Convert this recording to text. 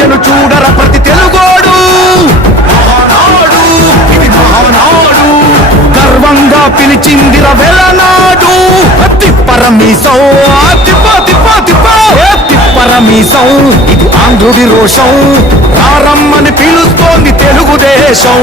చర్చను చూడర ప్రతి తెలుగోడు మహానాడు ఇది మహానాడు గర్వంగా పిలిచింది రవెలనాడు అతి పరమీశం తిప్ప తిప్ప తిప్ప అతి పరమీశం ఇది ఆంధ్రుడి రోషం రారమ్మని పిలుస్తోంది తెలుగుదేశం